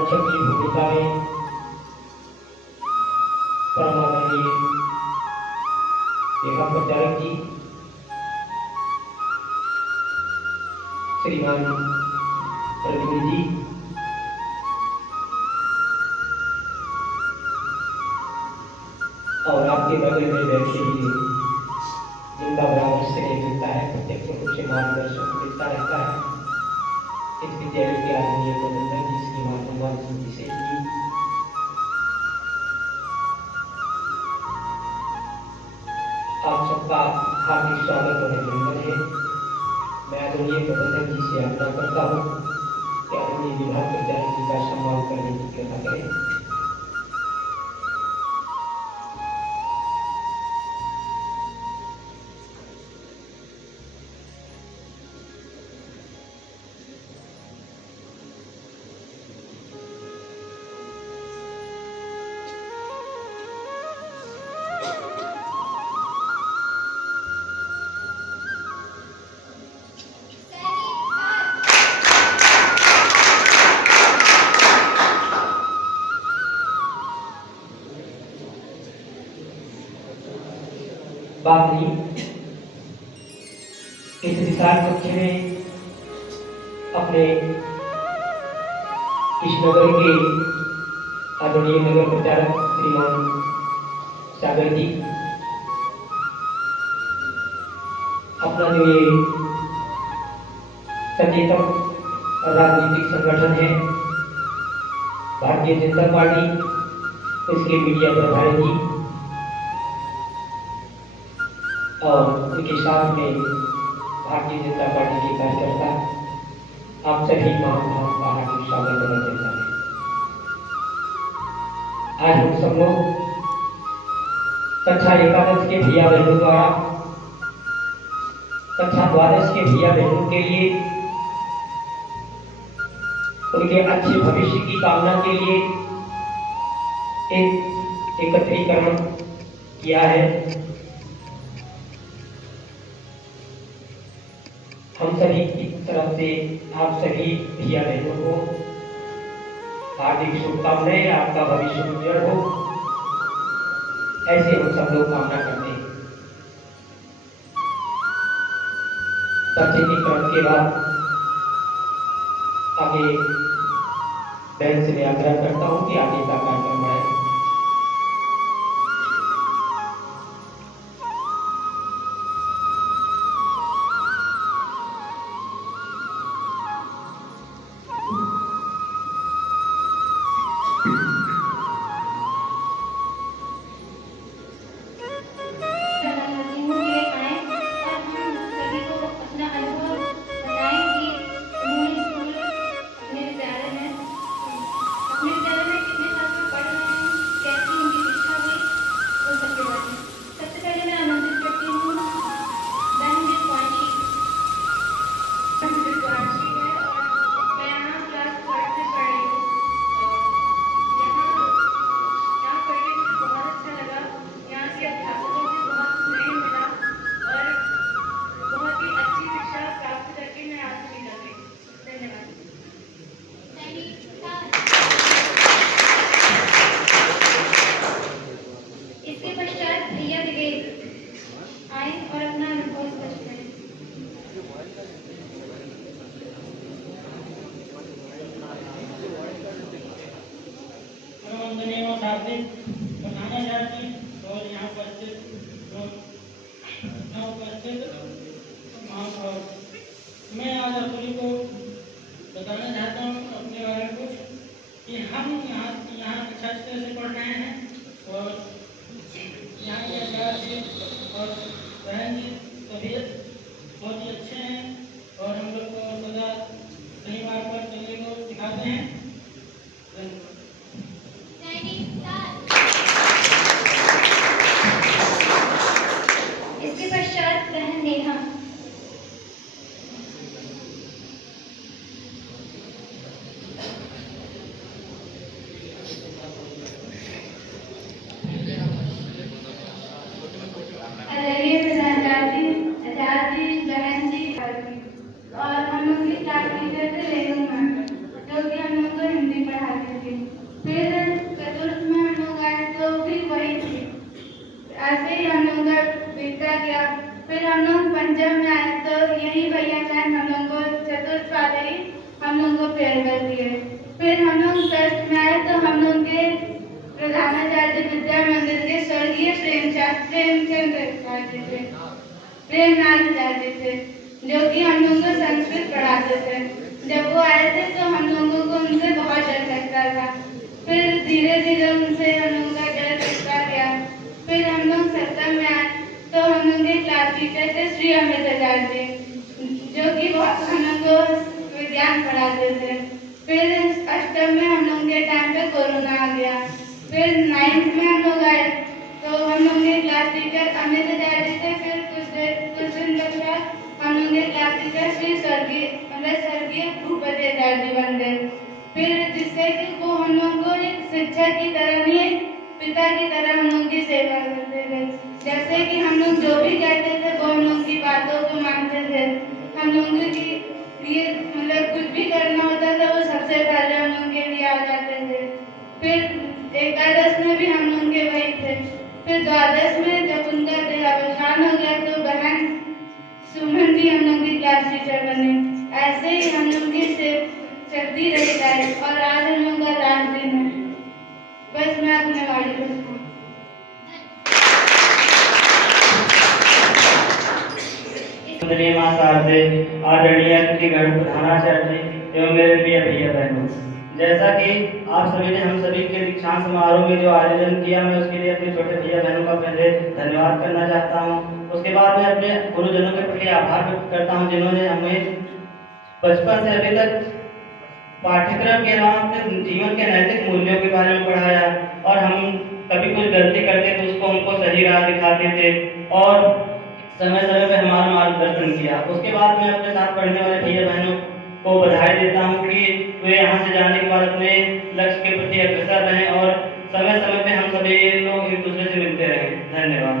संरक्षक की भूमिका में परमानंदीय लेखा प्रचारक जी श्रीमान प्रद्युम्न जी, और आपके बगल में बैठे हुए जिनका बराबर स्नेह मिलता है, प्रत्यक्ष रूप से मार्गदर्शन मिलता रहता है, इस विद्यालय के आदरणीय प्रबंधक जी श्रीमान भगवान सिंह जी जी, आप सबका हार्दिक स्वागत और अभिनंदन है। मैं आदरणीय प्रबंधक जी से आग्रह करता हूँ कि आदरणीय विभाग प्रचारक जी का सम्मान करने की कृपा करें। बात नहीं, इस विशाल कक्ष में अपने इस नगर के आदरणीय नगर प्रचारक श्रीमान सागर जी, अपना जो ये सचेतन राजनीतिक संगठन है भारतीय जनता पार्टी, इसके मीडिया प्रभारी जी और उनके साथ में भारतीय जनता पार्टी के कार्यकर्ता, आप सभी महानुभावों का हार्दिक स्वागत और अभिनंदन है। आज हम सब लोग कक्षा एकादश के भैया बहनों द्वारा कक्षा द्वादश के भैया बहनों के लिए उनके अच्छे भविष्य की कामना के लिए एक एकत्रीकरण किया है। हम सभी की तरफ से आप सभी भैया बहनों को हार्दिक शुभकामनाएं, आपका भविष्य उज्जवल हो, ऐसे हम सब लोग कामना करते हैं। सचेतीकरण के बाद आगे बहन से मैं आग्रह करता हूं कि आगे का कार्यक्रम बढ़ाए। बताना चाहती और यहाँ उपस्थित मैं आज आप सभी को बताना चाहता हूँ अपने बारे में कुछ कि हम यहाँ कक्षा से पढ़ रहे हैं और यहाँ के आचार्य जी और बहन जी सभी बहुत ही अच्छे हैं और हम लोग को सदा सही मार्ग पर चलने को सिखाते हैं। इसके पश्चात बहन नेहा। आदरणीय प्रधानमंत्री आचार्य जी, बहन जी पंचम में आए तो यही भैया मैम हम लोग को चतुर्थ वाले ही हम लोग को फेयरवेल दिए। फिर हम लोग षष्ठ में आए तो हम लोग के प्रधानाचार्य विद्या मंदिर के स्वर्गीय प्रेमचंद्र प्रेमनाथ आचार्य थे, जो कि हम लोग को संस्कृत पढ़ाते थे। जब वो आए थे तो हम लोगों को उनसे बहुत डर लगता था। फिर धीरे धीरे उनसे हम लोगों का डर लगता गया। फिर हम लोग सप्तम में आए तो हम लोग के क्लास टीचर थे श्री अमित आचार्य जी, जो कि बहुत हम लोग को विज्ञान पढ़ाते थे। फिर अष्टम में हम लोग के टाइम पे कोरोना आ गया। फिर 9th में हम लोग आए तो हम लोग के क्लास टीचर अमित आचार्य थे। फिर कुछ दिन बाद हम लोग के क्लास टीचर श्री स्वर्गीय भूपति आचार्य जी बन गए। फिर जिससे कि वो हम लोग को एक शिक्षक की तरह नहीं, एक पिता की तरह हम लोग की सेवा करते थे। जैसे कि हम लोग जो भी कहते थे वो हम लोग की बातों को मानते थे। हम लोगों के लिए मतलब कुछ भी करना होता था वो सबसे पहले हम लोग के लिए आ जाते थे। फिर एकादश में भी हम लोग के वही थे। फिर द्वादश में जब उनका देहावसान हो गया तो बहन सुमन जी हम लोग की क्लास टीचर बने। ऐसे ही हम लोग की सेव चलती रही लाइफ और आज हम लोग का लास्ट दिन है। बस मैं अपने वाड़ी को वंदनीय मां शारदे, आदरणीय अतिथिगण, प्रधानाचार्य जी एवं मेरे प्रिय भैया बहनों, जैसा कि आप सभी ने हम सभी के दीक्षांत समारोह में जो आयोजन किया, मैं उसके लिए अपने छोटे भैया बहनों का पहले धन्यवाद करना चाहता हूँ। उसके बाद मैं अपने गुरुजनों के प्रति आभार व्यक्त करता हूँ, जिन्होंने हमें बचपन से अभी तक पाठ्यक्रम के अलावा अपने जीवन के नैतिक मूल्यों के बारे में पढ़ाया और हम कभी कुछ गलती करते तो उसको हमको सही राह दिखाते थे और समय समय पे हमारा मार्गदर्शन किया। उसके बाद मैं अपने साथ पढ़ने वाले भैया बहनों को बधाई देता हूँ कि वे यहाँ से जाने के बाद अपने लक्ष्य के प्रति अग्रसर रहें और समय समय पे हम सभी लोग एक दूसरे से मिलते रहें। धन्यवाद।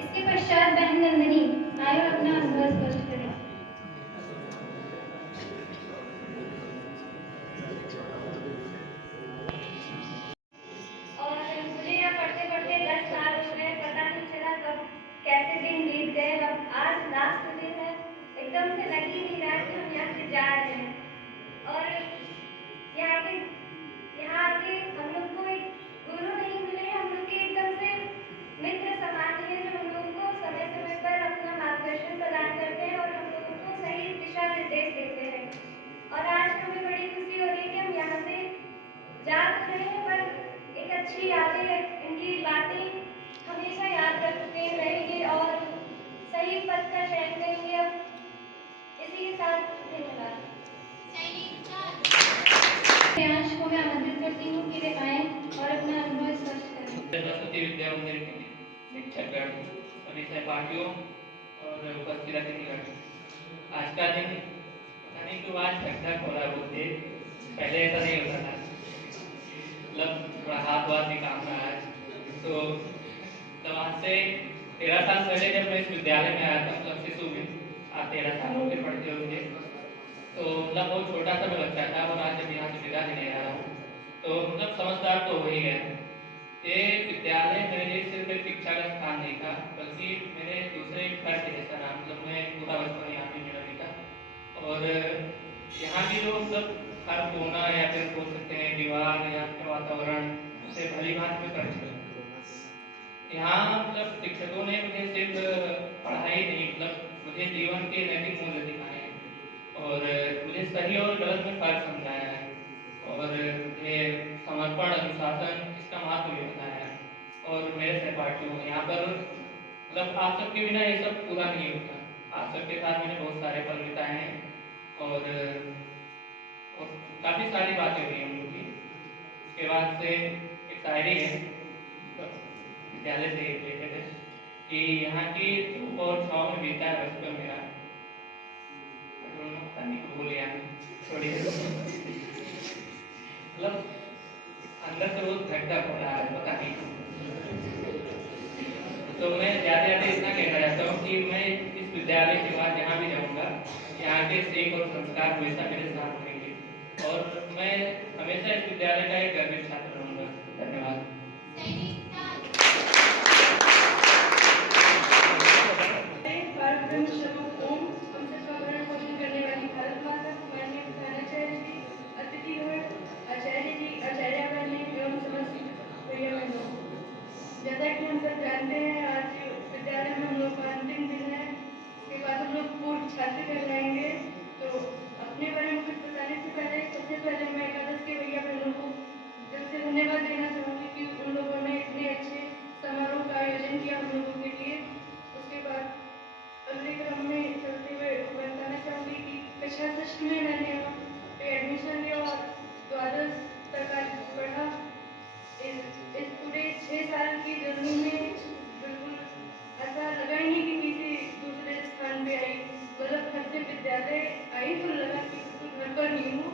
इसके पश्चात बहन नंदिनी आए और अपना अनुभव स्पष्ट करें। और मुझे यहाँ पढ़ते पढ़ते 10 साल हो गए, पता नहीं चला कब कैसे दिन बीत गए। अब आज लास्ट दिन है, एकदम से लग ही नहीं रहा कि हम यहाँ से जा रहे हैं। और यहाँ आके हम लोग को एक गुरु नहीं मिले, हम लोग के एकदम से मित्र समान है, जो हम लोगों को समय समय पर अपना मार्गदर्शन प्रदान करते हैं और हम लोगों को सही दिशा निर्देश देते हैं। और आज हमें बड़ी खुशी हो रही है कि हम यहाँ से जा तो रहे हैं, पर एक अच्छी यादें, इनकी बातें हमेशा याद रखते रहेंगे और सही पथ का चयन करेंगे। अब इसी के साथ धन्यवाद। प्रियांश को मैं आमंत्रित करती हूँ कि वे आए और अपना अनुभव स्पष्ट करें। सरस्वती विद्या मंदिर के शिक्षकगण, सभी सहपाठियों और उपस्थित अतिथिगण, आज का दिन पता नहीं क्यों आज धक-धक हो रहा है। बोलते पहले ऐसा नहीं होता था, मतलब थोड़ा हाथ वाथ भी काम रहा है। तो तब आज से 13 साल पहले जब मैं इस विद्यालय में आया था, मतलब शिशु में, आज 13 साल हो गए पढ़ते हुए, तो मतलब बहुत छोटा सा मैं बच्चा था और आज जब यहाँ से विदा लेने आ रहा हूँ तो मतलब समझदार तो हो ही गया। ये विद्यालय मेरे लिए सिर्फ एक शिक्षा का स्थान नहीं था, बल्कि मेरे दूसरे घर के जैसा रहा। मतलब मैं पूरा बचपन यहाँ पे मेरा बीता और यहाँ की जो मतलब हर कोना या फिर बोल सकते हैं दीवार या फिर वातावरण से भली भांति में परिचित। यहाँ मतलब शिक्षकों ने मुझे सिर्फ पढ़ाई नहीं, मतलब मुझे जीवन के नैतिक मूल्य दिखाए और मुझे सही और गलत में फर्क समझाया है और मुझे समर्पण, अनुशासन, इसका महत्व भी बताया है। और मेरे सहपाठियों, यहाँ पर मतलब आप सबके बिना ये सब पूरा नहीं होता। आप सबके साथ मैंने बहुत सारे पल बिताए हैं और काफ़ी सारी बातें हुई हम लोग की। उसके बाद से एक शायरी है विद्यालय से लेते थे कि यहाँ की धूप और छाँव में बीता है बचपन मेरा, भूल गया थोड़ी मतलब अंदर से बहुत धक-धक हो रहा है, पता नहीं। तो मैं ज़्यादा इतना कहना चाहता हूँ कि मैं इस विद्यालय के बाद जहाँ भी जाऊँगा, यहाँ के सीख और संस्कार हमेशा मेरे साथ रहेंगे और मैं हमेशा इस विद्यालय का एक गर्वित छात्र रहूँगा। धन्यवाद। जैसा कि हम सब जानते हैं, आज विद्यालय में हम लोग का अंतिम दिन है। उसके बाद हम लोग पूर्व छात्र कहलाएंगे। तो अपने बारे में कुछ बताने से पहले सबसे पहले मैं एकादश के भैया बहनों को दिल से धन्यवाद देना चाहूँगी कि उन लोगों ने इतने अच्छे समारोह का आयोजन किया हम लोगों के लिए। उसके बाद अगले क्रम में चलते हुए बताना चाहूँगी कि कक्षा 6 में मैंने यहाँ पे एडमिशन लिया और द्वादश तक आज पढ़ा। इस पूरे 6 साल की जर्नी में बिल्कुल ऐसा लगा ही नहीं कि किसी दूसरे स्थान पे आई। मतलब घर से विद्यालय आई तो लगा कि बिल्कुल घर पर नहीं हूँ।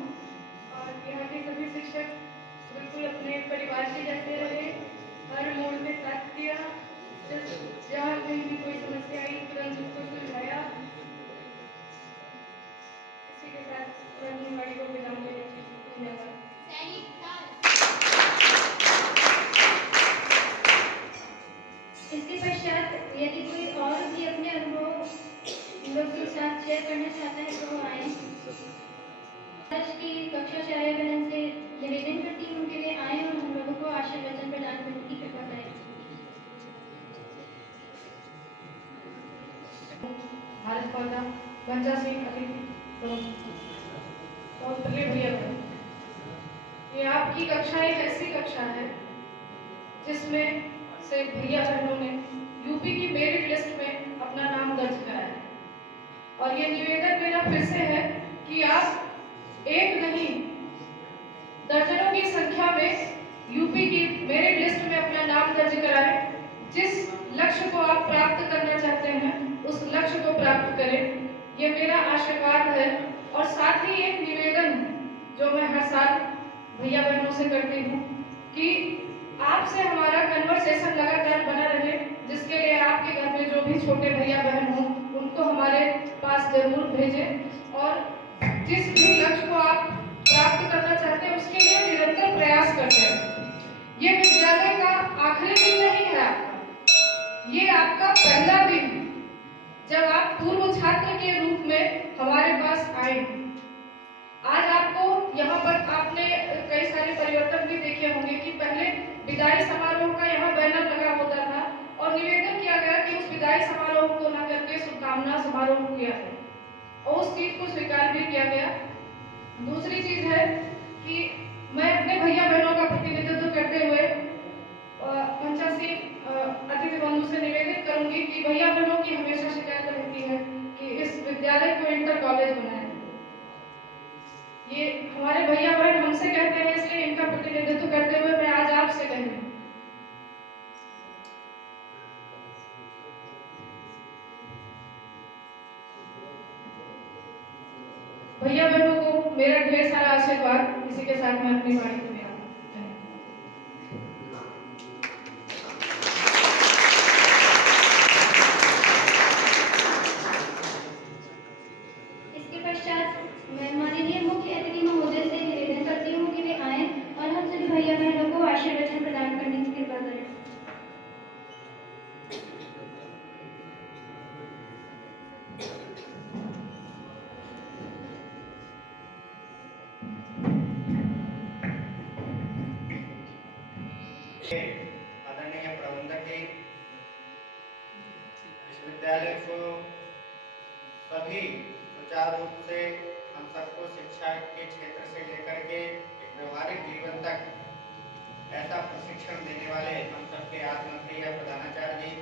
और यहाँ के सभी शिक्षक बिल्कुल अपने परिवार के जैसे रहे, हर मोड़ पे साथ दिया, जहाँ कहीं भी कोई समस्या आई तुरंत उसको सुलझाया। इसी के साथ मैं अपनी वाणी को विराम देना चाहती हूँ। धन्यवाद। इसके पश्चात यदि कोई और भी अपने अनुभव लोग के साथ शेयर करना चाहता है तो वो आए। आज की कक्षा चार्य बहन से निवेदन करती हूँ उनके लिए आए और हम लोगों को आशीर्वचन प्रदान करने की कृपा करें। भारत माता पंचा सिंह अतिथि बहुत प्रिय भैया बहन, ये आपकी कक्षा एक ऐसी कक्षा है जिसमें से भैया बहनों ने यूपी की मेरिट लिस्ट में अपना नाम दर्ज कराया। और ये निवेदन मेरा फिर से है कि आप एक नहीं दर्जनों की संख्या में यूपी की मेरिट लिस्ट में अपना नाम दर्ज कराएं। जिस लक्ष्य को आप प्राप्त करना चाहते हैं उस लक्ष्य को प्राप्त करें, ये मेरा आशीर्वाद है। और साथ ही एक निवेदन जो मैं हर साल भैया बहनों से करती हूँ कि आपसे हमारा कन्वर्सेशन लगातार बना रहे, जिसके लिए आपके घर में जो भी छोटे भैया बहन हों उनको हमारे पास जरूर भेजें। और जिस भी लक्ष्य को आप प्राप्त करना चाहते हैं उसके लिए निरंतर प्रयास करते हैं। ये विद्यालय का आखिरी दिन नहीं है आपका, ये आपका पहला दिन जब आप पूर्व छात्र के रूप में हमारे पास आए। आज आपको यहाँ पर आपने कई सारे परिवर्तन भी देखे होंगे कि पहले विदाई समारोह का यहाँ बैनर लगा होता था और निवेदन किया गया कि उस विदाई समारोह को न करके शुभकामना समारोह किया जाए, और उस चीज को स्वीकार भी किया गया। दूसरी चीज है कि मैं अपने भैया बहनों का प्रतिनिधित्व करते हुए पंचा सिंह अतिथि बंधु से निवेदित करूंगी कि भैया बहनों की हमेशा शिकायत रहती है कि इस विद्यालय को इंटर कॉलेज बनाए। ये हमारे भैया बहन हमसे कहते हैं, इसलिए इनका प्रतिनिधित्व करते हुए मैं आज आपसे कहूँ, भैया बहनों को मेरा ढेर सारा आशीर्वाद। इसी के साथ मैं अपनी वाणी को विराम देती हूं। इसके पश्चात मैं माननीय मुख्य अतिथि महोदय से निवेदन करती हूँ कि वे आए और हम सभी भैया बहनों को आशीर्वचन प्रदान करने की कृपा करें। आदरणीय प्रबंधक जी, विश्वविद्यालय को सभी सुचारू रूप से हम सबको शिक्षा के क्षेत्र से लेकर के एक व्यवहारिक जीवन तक ऐसा प्रशिक्षण देने वाले हम सबके आत्मप्रिय प्रधानाचार्य जी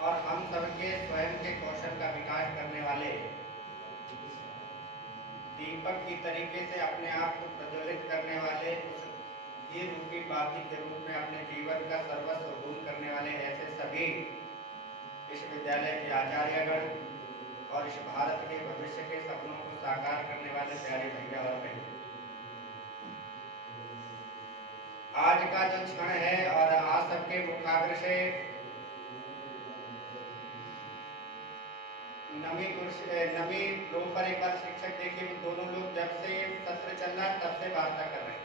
और हम सबके स्वयं के कौशल का विकास करने वाले दीपक की तरीके से अपने आप को प्रज्वलित करने वाले ये रूपी बाती के रूप में अपने जीवन का सर्वस्व गुण करने वाले ऐसे सभी विश्वविद्यालय के आचार्यगण और इस भारत के भविष्य के सपनों को साकार करने वाले प्यारे भैया और बहन, आज का जो क्षण है और आज सबके मुखाग्र से नवी रो पर एक बार शिक्षक देखिए, वो दोनों लोग जब से ये सत्र चल रहा है तब से वार्ता कर रहे हैं।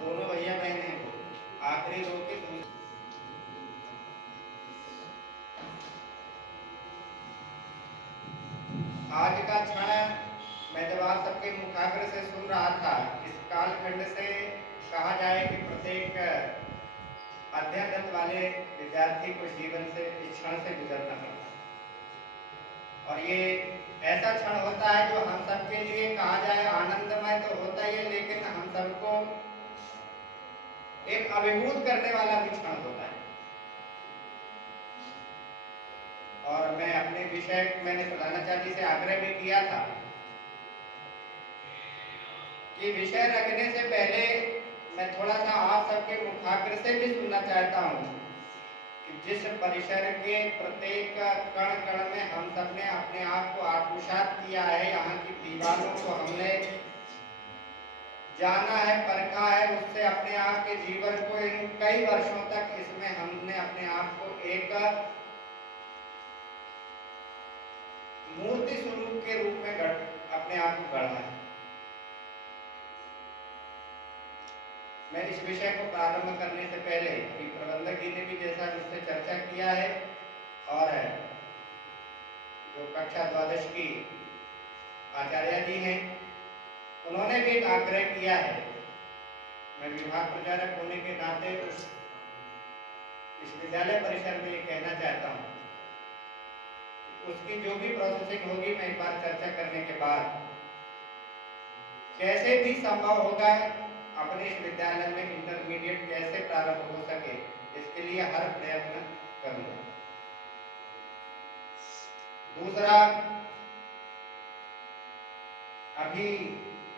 दोनों भैया बहन हैं, आखिरी रो के आज का क्षण खंड से कहा जाए कि प्रत्येक अध्ययनरत वाले विद्यार्थी को जीवन से इस क्षण से गुजरना पड़ता है। और ये ऐसा क्षण होता है जो हम सबके लिए कहा जाए आनंदमय तो होता ही है, लेकिन हम सबको एक अभिभूत करने वाला भी क्षण होता है। और मैं अपने विषय मैंने प्रधानाचार्य से आग्रह भी किया था कि विषय रखने से पहले मैं थोड़ा सा आप सबके मुखाग्र से भी सुनना चाहता हूँ कि जिस परिसर के प्रत्येक कण कण में हम सबने अपने आप को आत्मसात किया है, यहाँ की दीवारों को हमने जाना है, परखा है, उससे अपने आप के जीवन को इन कई वर्षों तक इसमें हमने अपने आप को एक मूर्ति स्वरूप के रूप में अपने आप को गढ़ा है। मैं इस विषय को प्रारंभ करने से पहले प्रबंधक जी ने भी जैसा मुझसे चर्चा किया है और जो कक्षा द्वादश की आचार्य जी हैं उन्होंने भी एक आग्रह किया है। मैं विभाग प्रचारक होने के नाते इस विद्यालय परिसर में ये कहना चाहता हूँ, उसकी जो भी प्रोसेसिंग होगी मैं एक बार चर्चा करने के बाद कैसे भी संभव होगा अपने इस विद्यालय में इंटरमीडिएट कैसे प्रारंभ हो सके, इसके लिए हर प्रयत्न करूंगा। दूसरा, अभी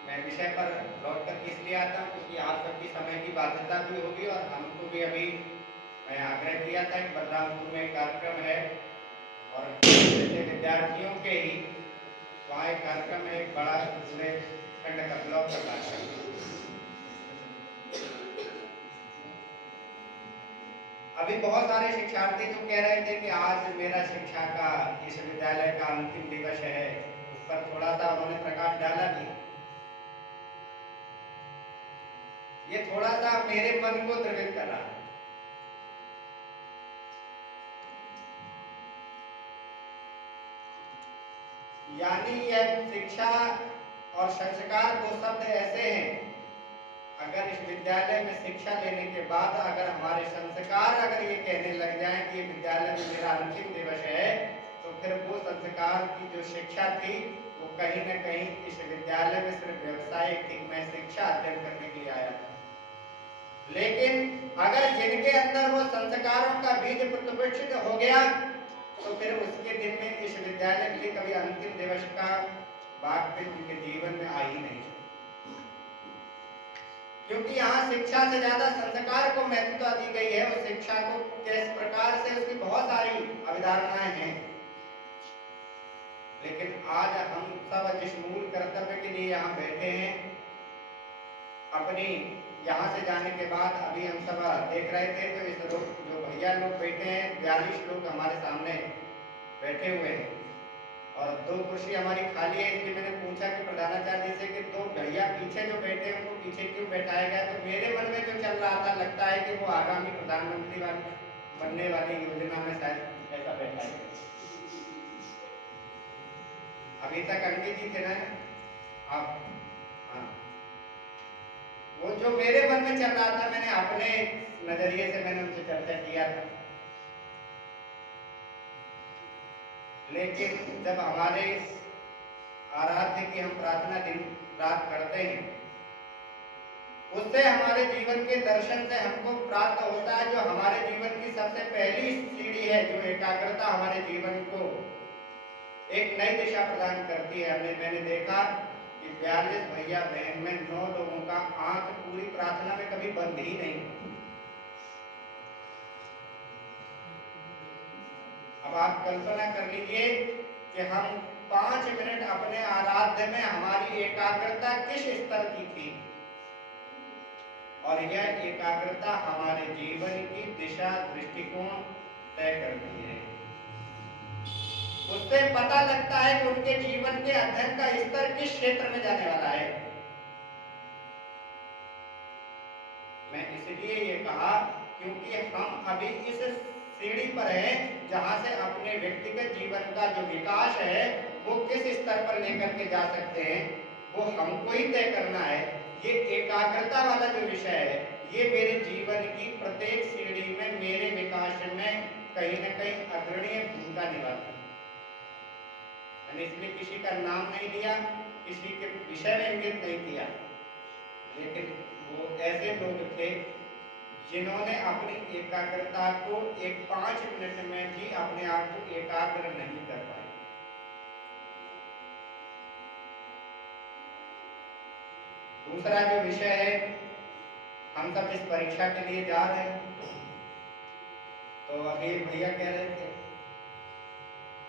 मैं विषय पर लौट कर इसलिए आता हूँ क्योंकि आप सबकी समय की बाध्यता भी होगी और हमको भी अभी मैं आग्रह किया था कि बलरामपुर में एक कार्यक्रम है और जैसे विद्यार्थियों के ही वहाँ एक कार्यक्रम है, एक बड़ा पूरे खंड का ब्लॉक का कार्यक्रम। अभी बहुत सारे शिक्षार्थी जो कह रहे थे कि आज मेरा शिक्षा का इस विद्यालय का अंतिम दिवस है, उस पर थोड़ा सा उन्होंने प्रकाश डाला भी। ये थोड़ा सा मेरे मन को द्रवित कर रहा है। यानी यह शिक्षा और संस्कार दो शब्द ऐसे हैं, अगर इस विद्यालय में शिक्षा लेने के बाद अगर हमारे संस्कार अगर ये कहने लग जाएं कि ये विद्यालय में मेरा अंतिम दिवस है, तो फिर वो संस्कार की जो शिक्षा थी वो कहीं न कहीं इस विद्यालय में सिर्फ व्यवसायिक थी। मैं शिक्षा अध्ययन करने के लिए आया था, लेकिन अगर जिनके अंदर वो संस्कारों का बीज प्रतिष्ठित हो गया तो फिर उसके दिन में इस विद्यालय के लिए कभी अंतिम दिवस का बात भी उनके जीवन में आ ही नहीं, क्योंकि यहाँ शिक्षा से ज्यादा संस्कार को महत्वता दी गई है। उस शिक्षा को किस प्रकार से उसकी बहुत सारी अवधारणाएं हैं, लेकिन आज हम सब जिस मूल कर्तव्य के लिए यहाँ बैठे हैं, अपनी यहाँ से जाने के बाद अभी हम सब देख रहे थे तो इस लोग जो भैया लोग बैठे हैं 42 लोग हमारे सामने बैठे हुए हैं और 2 कुर्सी हमारी खाली है। इसलिए मैंने पूछा कि प्रधानाचार्य जी से कि 2 भैया पीछे जो बैठे हैं उनको पीछे क्यों बैठाया गया, तो मेरे मन में जो चल रहा था लगता है कि वो आगामी प्रधानमंत्री बनने वाली योजना में शायद ऐसा बैठा है। अभी तक अंकित जी थे ना आप? हाँ, वो जो मेरे मन में चल रहा था मैंने अपने नजरिए से मैंने उनसे चर्चा किया था, लेकिन जब हमारे आराध्य की हम प्रार्थना दिन रात करते हैं, उससे हमारे जीवन के दर्शन से हमको प्राप्त होता है जो हमारे जीवन की सबसे पहली सीढ़ी है, जो एकाग्रता हमारे जीवन को एक नई दिशा प्रदान करती है। मैंने देखा कि 42 भैया बहन में 9 लोगों का आंख पूरी प्रार्थना में कभी बंद ही नहीं। अब आप कल्पना कर लीजिए कि हम 5 मिनट अपने आराध्य में हमारी एकाग्रता किस स्तर की थी, और यह एकाग्रता हमारे जीवन की दिशा दृष्टिकोण तय करती है। उससे पता लगता है कि उनके जीवन के अध्ययन का स्तर किस क्षेत्र में जाने वाला है। मैं इसलिए ये कहा क्योंकि हम अभी इस सीढ़ी पर हैं जहां से अपने व्यक्तिगत जीवन का जो विकास है वो किस स्तर पर लेकर के जा सकते हैं, वो हमको ही तय करना है। ये एकाग्रता वाला जो विषय है ये मेरे जीवन की प्रत्येक सीढ़ी में मेरे विकास में कहीं न कहीं अग्रणी भूमिका निभाती है। मैंने इसलिए किसी का नाम नहीं लिया, किसी के विषय में इंगित नहीं किया, लेकिन वो ऐसे लोग थे जिन्होंने अपनी एकाग्रता को एक 5 मिनट में भी अपने आप को एकाग्र नहीं कर पाए। दूसरा जो विषय है, हम सब इस परीक्षा के लिए जा रहे हैं, तो अभी भैया कह रहे थे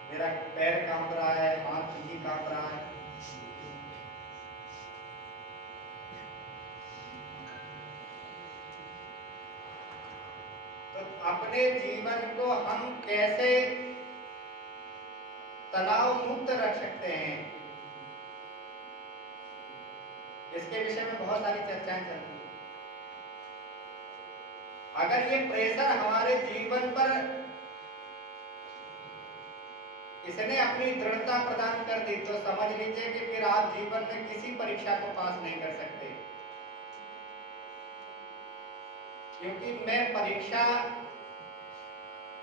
मेरा पैर कांप रहा है, हाथ भी कांप रहा है। तो अपने जीवन को हम कैसे तनाव मुक्त रख सकते हैं, इसके विषय में बहुत सारी चर्चाएं चलती हैं। अगर ये प्रेशर हमारे जीवन पर इसने अपनी दृढ़ता प्रदान कर दी तो समझ लीजिए कि फिर आप जीवन में किसी परीक्षा को पास नहीं कर सकते, क्योंकि मैं परीक्षा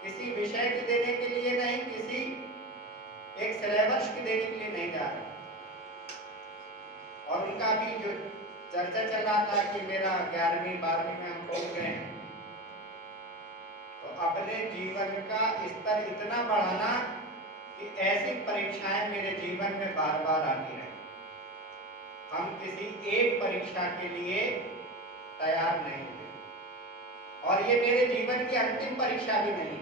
किसी विषय की देने के लिए नहीं, किसी एक सिलेबस की देने के लिए नहीं जा रहा। और उनका भी जो चर्चा चल रहा था कि मेरा 11वीं 12वीं में हम पहुंच गए, तो अपने जीवन का स्तर इतना बढ़ाना कि ऐसी परीक्षाएं मेरे जीवन में बार बार आती रहे। हम किसी एक परीक्षा के लिए तैयार नहीं हुए, और ये मेरे जीवन की अंतिम परीक्षा भी नहीं।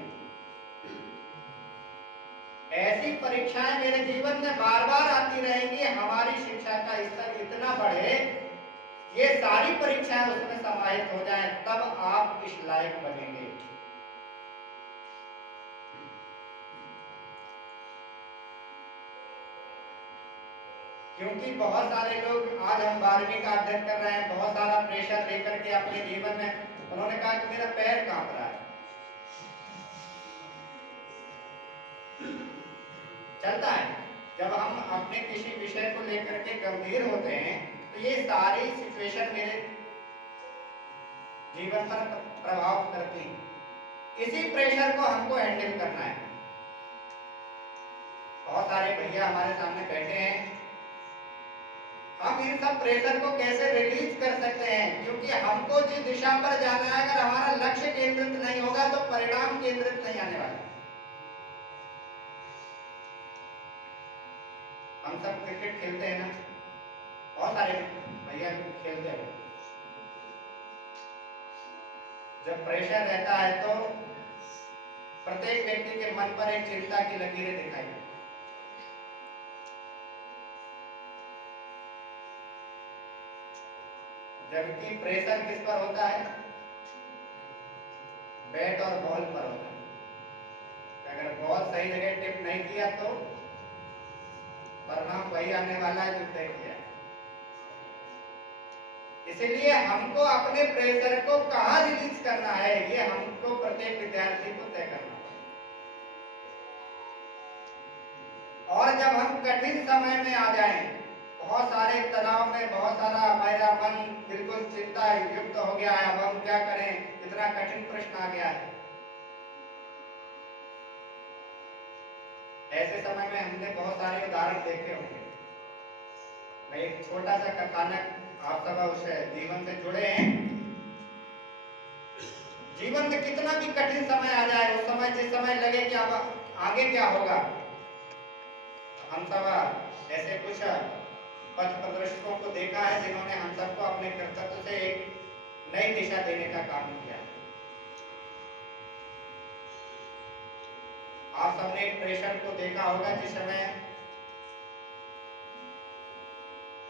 ऐसी परीक्षाएं मेरे जीवन में बार बार आती रहेंगी, हमारी शिक्षा का स्तर इतना बढ़े, ये सारी परीक्षाएं उसमें समाहित हो जाएं, तब आप इस लायक बनेंगे। क्योंकि बहुत सारे लोग, आज हम 12वीं का अध्ययन कर रहे हैं, बहुत सारा प्रेशर लेकर के अपने जीवन में, उन्होंने कहा कि मेरा पैर कांप रहा है। चलता है, जब हम अपने किसी विषय को लेकर के गंभीर होते हैं तो ये सारी सिचुएशन मेरे जीवन पर प्रभाव करती है। इसी प्रेशर को हमको हैंडल करना है। बहुत सारे भैया हमारे सामने बैठे हैं, हम इन सब प्रेशर को कैसे रिलीज कर सकते हैं, क्योंकि हमको जिस दिशा पर जाना है, अगर हमारा लक्ष्य केंद्रित नहीं होगा तो परिणाम केंद्रित नहीं आने वाला। हम सब क्रिकेट खेलते हैं ना, बहुत सारे भैया खेलते हैं। जब प्रेशर रहता है तो प्रत्येक व्यक्ति के मन पर एक चिंता की लकीरें दिखाई देती। जबकि प्रेशर किस पर होता है? बैट और बॉल पर होता है। अगर बॉल सही जगह टिप नहीं किया तो परिणाम वही आने वाला है जो तय किया है। इसलिए हमको अपने प्रेशर को कहां रिलीज करना है, ये हमको प्रत्येक विद्यार्थी को तय करना है। और जब हम कठिन समय में आ जाएं, बहुत सारे तनाव में, बहुत सारा हमारा मन बिल्कुल चिंता युक्त हो गया है, अब हम क्या करें, इतना कठिन प्रश्न आ गया है, ऐसे समय में हमने बहुत सारे उदाहरण देखे होंगे। मैं एक छोटा सा कथानक, आप सब उस जीवन से जुड़े हैं। जीवन में कितना भी कठिन समय आ जाए, उस समय जिस समय लगे कि अब आगे क्या होगा, हम सब ऐसे कुछ पथ प्रदर्शकों को देखा है जिन्होंने हम सबको अपने कर्तव्य से एक नई दिशा देने का काम किया। आप सबने एक प्रेशर को देखा होगा जिस समय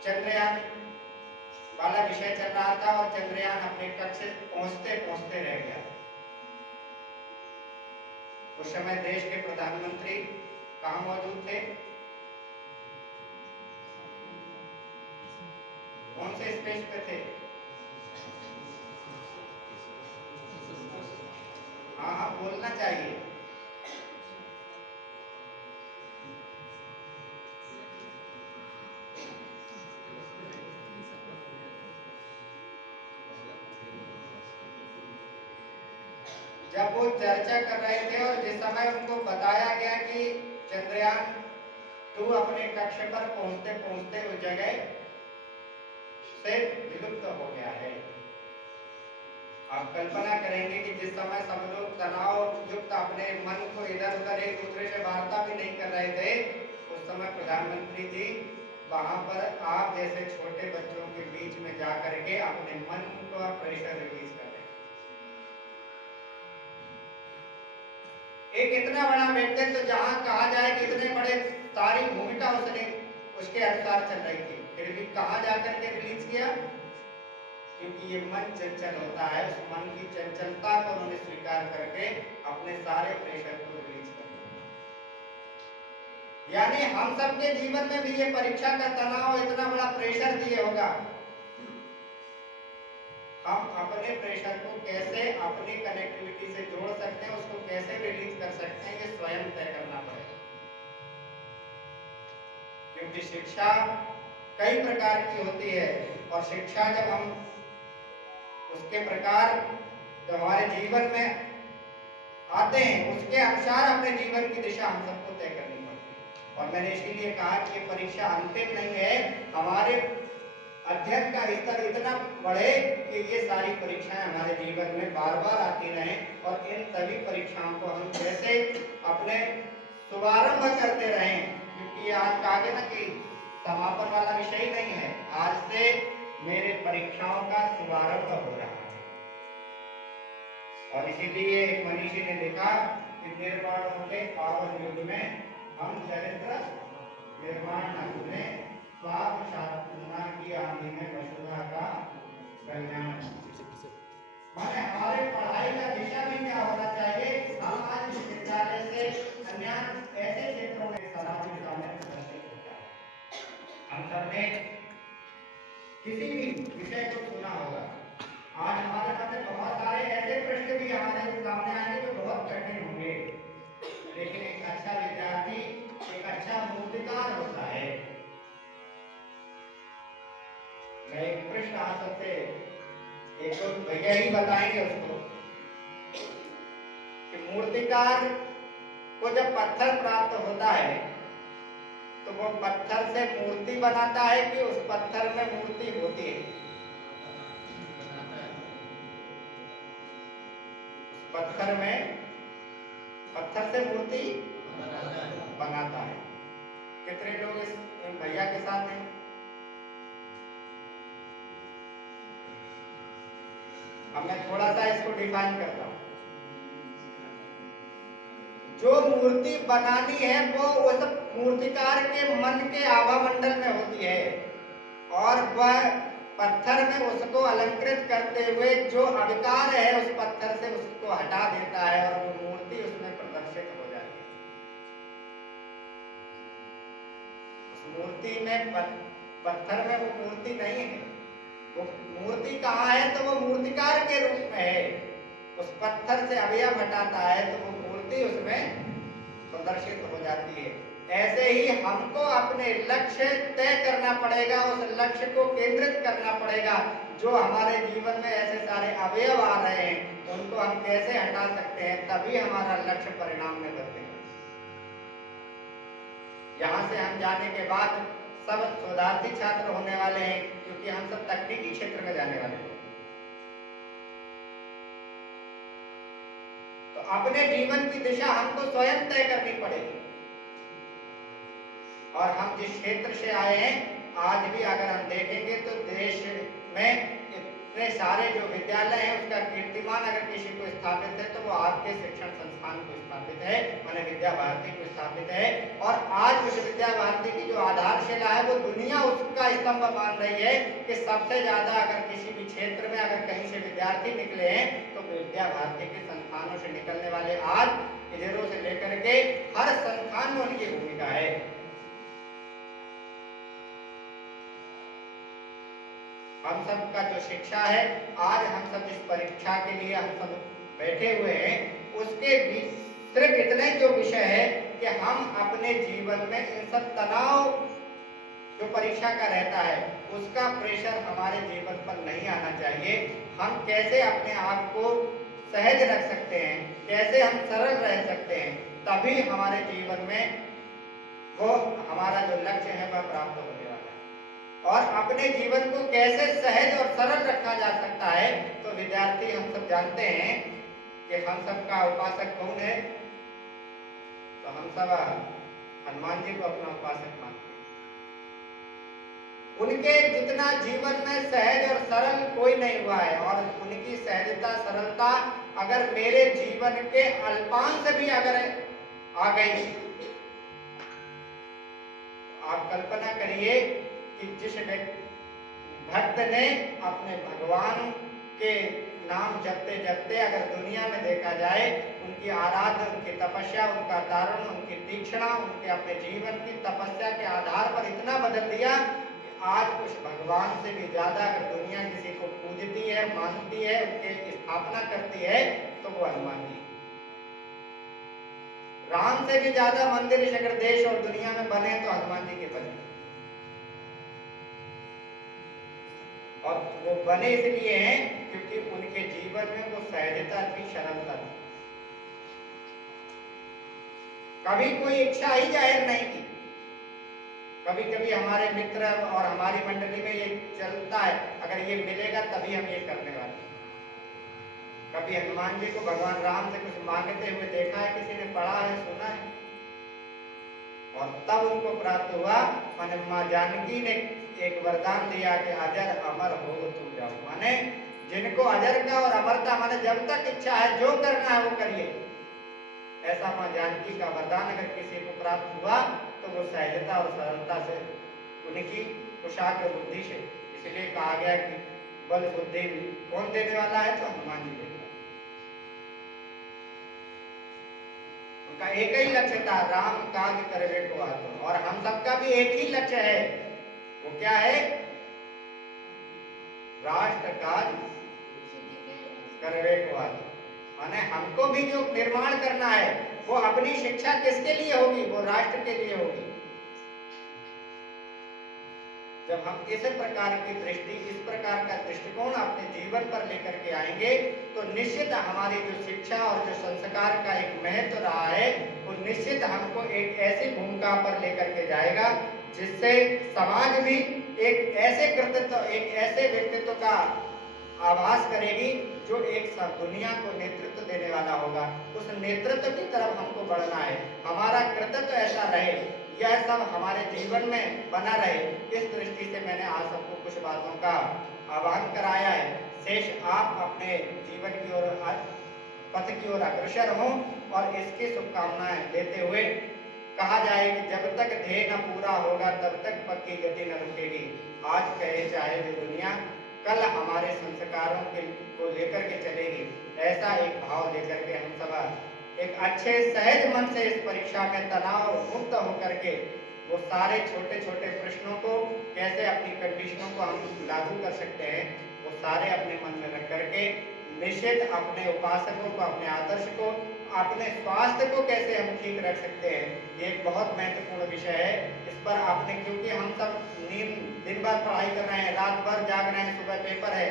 चंद्रयान वाला विषय चल रहा था और चंद्रयान अपने कक्ष पहुंचते पहुंचते रह गया। उस समय देश के प्रधानमंत्री कहां मौजूद थे? कौन से स्पेस पे थे? हाँ हाँ, बोलना चाहिए। जब वो चर्चा कर रहे थे और जिस समय उनको बताया गया कि चंद्रयान 2 अपने कक्ष पर पहुंचते पहुंचते उस जगह से विलुप्त हो गया है। आप कल्पना करेंगे कि जिस समय सब लोग तनाव युक्त अपने मन को इधर उधर एक दूसरे से वार्ता भी नहीं कर रहे थे, उस समय प्रधानमंत्री जी वहां पर आप जैसे छोटे बच्चों के बीच में जा करके अपने मन का प्रेशर रिलीज कर रहे हैं। एक इतना बड़ा व्यक्तित्व, जहां कहा जाए कि इतने बड़े सारी भूमिका उसने उसके अनुसार चल रही थी, फिर भी कहां जाकर के रिलीज किया? क्योंकि ये मन चंचल होता है, उस मन की चंचलता को उन्होंने स्वीकार करके अपने सारे प्रेशर को रिलीज कर दिया। यानी हम सबके जीवन में भी ये परीक्षा का तनाव, इतना बड़ा प्रेशर दिए होगा, हम अपने प्रेशर को कैसे अपनी कनेक्टिविटी से जोड़ सकते हैं, उसको कैसे रिलीज कर सकते हैं, ये स्वयं तय करना पड़ेगा। क्योंकि शिक्षा कई प्रकार की होती है और शिक्षा जब हम उसके प्रकार जब हमारे जीवन में आते हैं, उसके अनुसार अपने जीवन की दिशा हम सबको तय करनी पड़ती है। और मैंने इसीलिए कहा कि ये परीक्षा अंतिम नहीं है, हमारे अध्ययन का स्तर इतना बढ़े कि ये सारी परीक्षाएं हमारे जीवन में बार बार आती रहें और इन सभी परीक्षाओं को हम कैसे अपने शुभारंभ करते रहें। क्योंकि आज कहा गया ना कि समापन वाला विषय नहीं है, आज से मेरे परीक्षाओं का शुभारंभ हो रहा है। और इसीलिए एक मनीषी ने लिखा कि निर्माणों के पावन युग में हम चरित्र निर्माण न भूलें, स्वार्थ साधना की आंधी में वसुधा का कल्याण। माने हमारे पढ़ाई का दिशा भी क्या होना चाहिए? हम आज विश्वविद्यालय से अन्य ऐसे क्षेत्रों में समाज के सामने प्रदर्शित होता है। हम सबने किसी भी विषय को सुना होगा, आज हमारे सामने बहुत सारे ऐसे प्रश्न भी हमारे सामने आएंगे जो बहुत कठिन होंगे, लेकिन एक अच्छा विद्यार्थी एक अच्छा मूर्तिकार होता है। मैं एक प्रश्न आप सबसे एक तो भैया ही बताएंगे उसको कि मूर्तिकार को जब पत्थर प्राप्त होता है तो वो पत्थर से मूर्ति बनाता है कि उस पत्थर में मूर्ति होती है? पत्थर में पत्थर से मूर्ति बनाता है। कितने लोग इस भैया के साथ हैं? अब मैं थोड़ा सा इसको डिफाइन करता हूं। जो मूर्ति बनानी है वो उस मूर्तिकार के मन के आभा मंडल में होती है और वह पत्थर में उसको अलंकृत करते हुए जो अविकार है उस पत्थर से उसको हटा देता है और वो मूर्ति उसमें प्रदर्शित हो जाती है। उस मूर्ति में पत्थर में वो मूर्ति नहीं है, वो मूर्ति कहाँ है? तो वो मूर्तिकार के रूप में है। उस पत्थर से अवयव हटाता है तो वो मूर्ति उसमें प्रदर्शित हो जाती है। ऐसे ही हमको अपने लक्ष्य तय करना पड़ेगा, उस लक्ष्य को केंद्रित करना पड़ेगा। जो हमारे जीवन में ऐसे सारे अवयव आ रहे हैं उनको हम कैसे हटा सकते हैं, तभी हमारा लक्ष्य परिणाम में बदलेगा। यहाँ से हम जाने के बाद सब शोधार्थी छात्र होने वाले हैं, क्योंकि हम सब तकनीकी क्षेत्र में जाने वाले हैं। तो अपने जीवन की दिशा हमको स्वयं तय करनी पड़ेगी। और हम जिस क्षेत्र से आए हैं, आज भी अगर हम देखेंगे तो देश में इतने सारे जो विद्यालय हैं उसका कीर्तिमान अगर किसी को स्थापित है तो वो आपके शिक्षण संस्थान को स्थापित है, माने विद्या भारती को स्थापित है। और आज उस विद्या भारती की जो आधारशिला है वो दुनिया उसका स्तंभ मान रही है कि सबसे ज्यादा अगर किसी भी क्षेत्र में अगर कहीं से विद्यार्थी निकले हैं तो विद्या भारती के संस्थानों से निकलने वाले आज इधरों से लेकर के हर संस्थान में उनकी भूमिका है। हम सब का जो शिक्षा है, आज हम सब जिस परीक्षा के लिए हम सब बैठे हुए हैं उसके बीच सिर्फ इतना ही जो विषय है कि हम अपने जीवन में इन सब तनाव जो परीक्षा का रहता है उसका प्रेशर हमारे जीवन पर नहीं आना चाहिए। हम कैसे अपने आप को सहज रख सकते हैं, कैसे हम सरल रह सकते हैं, तभी हमारे जीवन में वो हमारा जो लक्ष्य है वह प्राप्त होने वाला है। और अपने जीवन को कैसे सहज और सरल रखा जा सकता है, तो विद्यार्थी हम सब जानते हैं कि हम सबका उपासक कौन है। तो हम सब हनुमान जी को अपना उपासक मानते हैं। उनके जितना जीवन में सहज और सरल कोई नहीं हुआ है, और उनकी सहजता सरलता अगर मेरे जीवन के अल्पांश भी अगर आ गई, आप कल्पना करिए कि जिस भक्त ने अपने भगवान के नाम जपते जपते अगर दुनिया में देखा जाए उनकी आराधना, उनकी तपस्या, उनका दारुण, उनकी तीक्ष्णा, उनके अपने जीवन की तपस्या के आधार पर इतना बदल दिया कि आज उस भगवान से भी ज्यादा अगर दुनिया किसी को पूजती है, मानती है, उनकी स्थापना करती है तो वो हनुमान जी। राम से भी ज्यादा मंदिर इस अगर देश और दुनिया में बने तो हनुमान जी के बने, और वो बने इसलिए हैं क्योंकि उनके जीवन में वो सहजता थी, सरलता थी। कभी कोई इच्छा ही जाहिर नहीं की। कभी कभी हमारे मित्र और हमारी मंडली में ये चलता है, अगर ये मिलेगा तभी हम ये करने वाले। कभी हनुमान जी को भगवान राम से कुछ मांगते हुए देखा है, किसी ने पढ़ा है, सुना है, और तब उनको प्राप्त हुआ। माने माँ जानकी ने एक वरदान दिया कि अजर अमर हो तुम जाओ। माने जिनको अजर का और अमरता, माने जब तक इच्छा है जो करना है वो करिए, ऐसा माँ जानकी का वरदान अगर किसी को प्राप्त हुआ तो वो सहजता और सरलता से, उनकी कुशाग्र बुद्धि से। इसलिए कहा गया कि बल बुद्धि कौन देने वाला है, तो हनुमान जी देने वाला। उनका एक ही लक्ष्य था, राम काज करवे को आतुर। और हम सबका भी एक ही लक्ष्य है, वो क्या है, राष्ट्र काज करवे को आतुर। माने हमको भी जो निर्माण करना है वो अपनी शिक्षा किसके लिए होगी, वो राष्ट्र के लिए होगी। जब हम इस प्रकार की दृष्टि, इस प्रकार का दृष्टिकोण अपने जीवन पर लेकर के आएंगे तो निश्चित हमारी जो शिक्षा और जो संस्कार का एक महत्व रहा है वो निश्चित हमको एक ऐसी भूमिका पर लेकर के जाएगा जिससे समाज भी एक ऐसे कृतित्व, एक ऐसे व्यक्तित्व का आभास करेगी जो एक दुनिया को नेतृत्व देने वाला होगा। उस नेतृत्व की तरफ हमको बढ़ना है, हमारा कर्तव्य ऐसा रहे, यह सब हमारे जीवन में बना रहे। इस दृष्टि से मैंने आज सबको कुछ बातों का आह्वान कराया है। शेष आप अपने जीवन की ओर, पथ की ओर अग्रसर हों और इसकी शुभकामनाएं देते हुए कहा जाए कि जब तक ध्येय न पूरा होगा तब तक पक्की गति न रुकेगी। आज कहे चाहे जो दुनिया, कल हमारे संस्कारों को लेकर के चलेगी। ऐसा एक भाव लेकर के हम सब एक अच्छे सहज मन से इस परीक्षा में तनाव मुक्त होकर के वो सारे छोटे छोटे प्रश्नों को कैसे, अपनी कंडीशनों को हम लागू कर सकते हैं, वो सारे अपने मन में रख करके निश्चित अपने उपासकों को, अपने आदर्श को, अपने स्वास्थ्य को कैसे हम ठीक रख सकते हैं, ये एक बहुत महत्वपूर्ण विषय है। इस पर आपने, क्योंकि हम सब दिन भर पढ़ाई कर रहे हैं, रात भर जाग रहे हैं, सुबह पेपर है,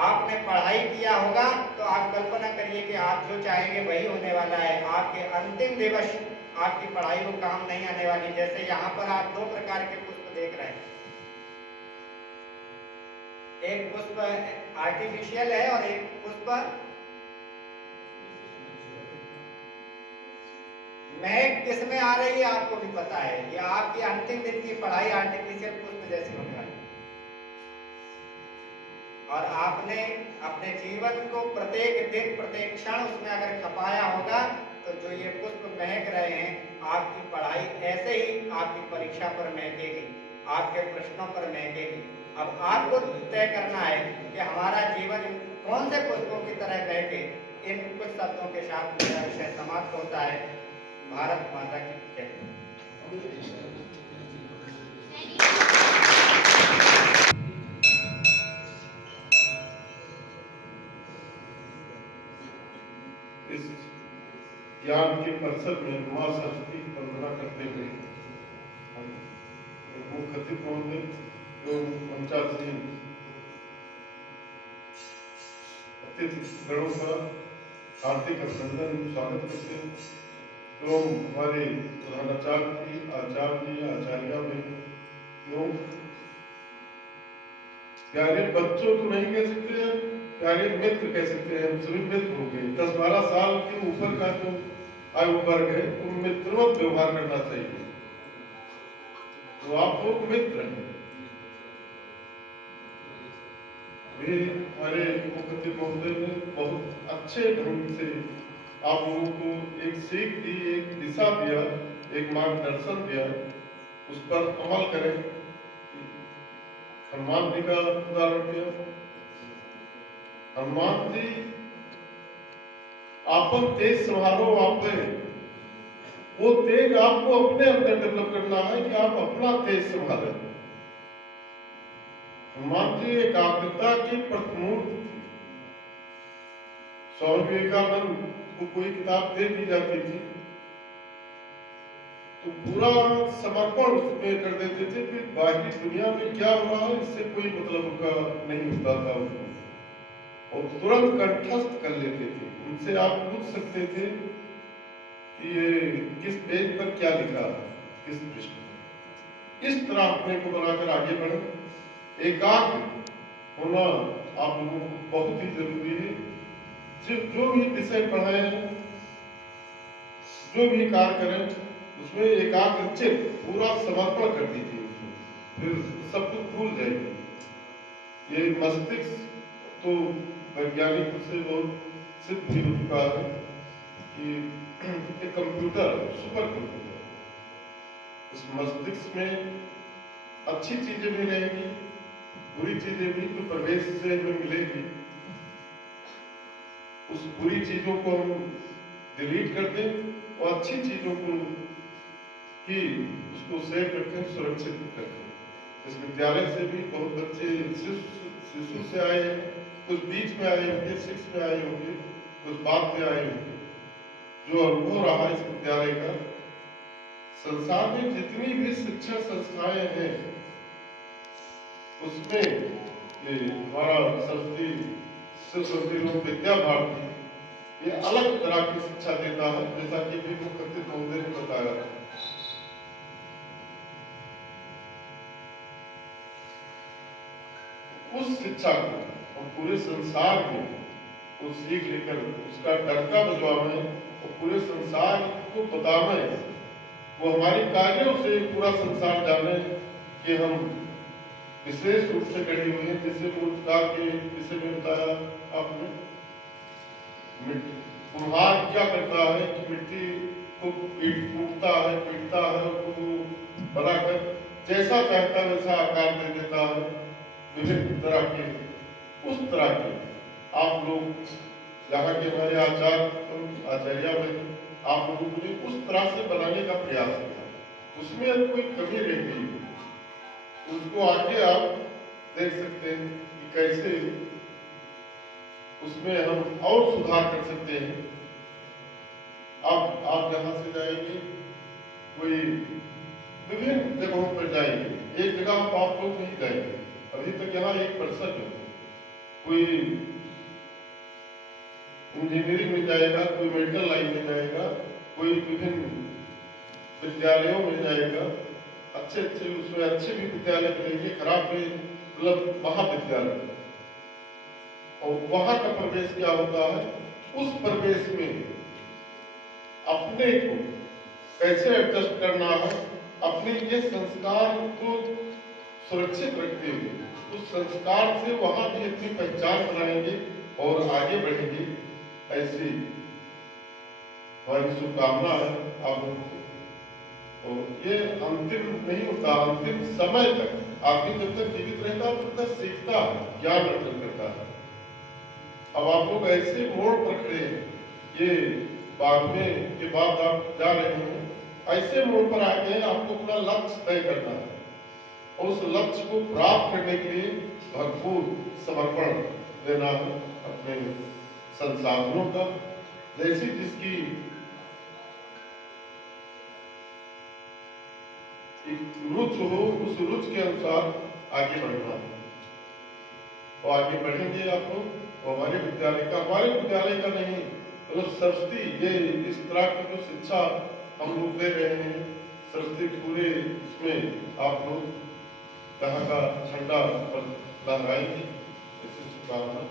आपने पढ़ाई किया होगा तो आप कल्पना करिए कि आप जो चाहेंगे वही होने वाला है। आपके अंतिम दिवस आपकी पढ़ाई वो काम नहीं आने वाली। जैसे यहाँ पर आप दो प्रकार के पुष्प देख रहे हैं, एक पुष्प आर्टिफिशियल है और एक पुष्प महक किसमें आ रही है आपको भी पता है। ये आपकी अंतिम दिन की पढ़ाई आर्टिफिशियल पुष्प जैसी होने वाली, और आपने अपने जीवन को प्रत्येक दिन, प्रत्येक क्षण उसमें अगर खपाया होगा तो जो ये पुष्प महक रहे हैं, आपकी पढ़ाई ऐसे ही आपकी परीक्षा पर महकेगी, आपके प्रश्नों पर महकेगी। अब आपको तय करना है कि हमारा जीवन कौन से पुष्पों की तरह महके। इन कुछ शब्दों के साथ मेरा विषय समाप्त होता है। भारत माता की जय। इस ज्ञान के परिसर में मां सरस्वती की वंदना करते हुए हम मुख्य खतिब महोदय जो 50 दिन अतिथिगणों का हार्दिक अभिनंदन स्वागत करते हैं। एवं हमारे प्रधानाचार्य जी, आचार्य जी, आचार्य भी, एवं प्यारे बच्चों तो नहीं कह सकते हैं, प्यारे मित्र कह सकते हैं। हम सभी मित्र हो गए। 10-12 साल के ऊपर का जो आयु वर्ग है, तो मित्रवत व्यवहार करना चाहिए। तो आप लोग मित्र हैं। हमारे मुख्य महोदय ने बहुत अच्छे ढंग से आप लोगों को एक सीख दी, एक दिशा दिया, एक मार्गदर्शन दिया। उस पर अमल करें। हनुमान जी का उदाहरण दिया। हनुमान जी आपन तेज संभालो आप पे, वो तेज आपको अपने अंदर डेवलप करना है कि आप अपना तेज संभालें। हनुमान जी एकाग्रता की प्रतिमूर्ति थी। स्वामी विवेकानंद को कोई किताब दे दी जाती थी तो पूरा समर्पण उसमें कर देते थे। फिर बाकी दुनिया में क्या हो रहा है इससे कोई मतलब उनका नहीं होता था उसको, और तुरंत कंठस्थ कर लेते थे। उनसे आप पूछ सकते थे कि ये किस पेज पर क्या लिखा, किस पृष्ठ पर। इस तरह अपने को बनाकर आगे बढ़े। एकाग्र होना आप लोगों को बहुत ही जरूरी है। जो भी विषय पढ़ाए हैं, जो भी कार्य करें, उसमें एकाग्र चित्त पूरा समर्पण कर दीजिए उसमें, फिर सब कुछ भूल जाएंगे। ये मस्तिष्क तो वैज्ञानिक रूप से बहुत सिद्ध भी हो चुका है कि एक कंप्यूटर, सुपर कंप्यूटर, इस मस्तिष्क में अच्छी चीजें भी रहेंगी, बुरी चीजें भी जो प्रवेश से हमें मिलेगी, उस बुरी चीजों को हम डिलीट कर दें और अच्छी चीजों को ही उसको सेव रखें, सुरक्षित रखें। इस विद्यालय से भी बहुत बच्चे शिशु से आए हैं, कुछ बीच में आए होंगे, 6 में आए होंगे, कुछ बाद में आए होंगे। जो अनुभव रहा इस विद्यालय का, संसार में जितनी भी शिक्षा संस्थाएं हैं उसमें ये हमारा सरस्वती सरस्वती विद्या भारती ये अलग तरह की शिक्षा देता है, जैसा कि भी मुख्य महोदय ने बताया। उस शिक्षा को हम पूरे संसार में वो सीख लेकर उसका डंका बजवाएं और पूरे संसार को बताएं, वो हमारे कार्यों से पूरा संसार जाने कि हम विशेष रूप से गढ़े हुए हैं। जैसे रोजगार के विषय में बताया आपने, कुम्हार क्या करता है कि मिट्टी को कूटता है, पीटता है, उसको बनाकर जैसा चाहता है वैसा आकार दे देता है। विभिन्न तरह के, उस तरह के आप लोग यहाँ के हमारे आचार्य आप लोगों ने उस तरह से बनाने का प्रयास किया। उसमें कोई कमी रह गई, उसको आगे आप देख सकते हैं कि कैसे उसमें हम और सुधार कर सकते हैं। अब आप जहां से जाएंगे, कोई विभिन्न जगहों पर जाएंगे, एक जगह आप लोग नहीं जाएंगे। अभी तक यहाँ 1% है, कोई इंजीनियरिंग में जाएगा, कोई मेडिकल लाइन में जाएगा, कोई विभिन्न विद्यालयों में जाएगा। अच्छे उसमें अच्छे भी विद्यालय मिलेंगे, खराब भी, मतलब महाविद्यालय। और वहां का प्रवेश क्या होता है, उस प्रवेश में अपने को कैसे एडजस्ट करना है, अपने ये संस्कार को सुरक्षित रखते हुए उस संस्कार से वहां भी अपनी पहचान बनाएंगे और आगे बढ़ेंगे। ऐसी हमारी शुभकामना है आप लोगों को। और ये अंतिम नहीं होता, अंतिम समय तक आदमी जब तक जीवित रहता है तब तक सीखता है, ज्ञान अर्जन करता है। अब आप लोग ऐसे मोड़ पर खड़े हैं, ये बागमे के बाद आप जा रहे हैं, ऐसे मोड़ पर आ गए, आपको अपना लक्ष्य तय करना है और उस लक्ष्य को प्राप्त करने के लिए भरपूर समर्पण देना है अपने संसाधनों का। जैसी जिसकी एक रुचि हो, उस रुचि के अनुसार आगे बढ़ना है। तो आगे बढ़ेंगे आप लोग। तो हमारे विद्यालय का नहीं, तो सरस्वती ये इस तरह की जो शिक्षा हम लोग दे रहे हैं, सरस्वती पूरे इसमें आप लोग यहाँ का झंडा पर लहराएंगे, ऐसी शुभकामना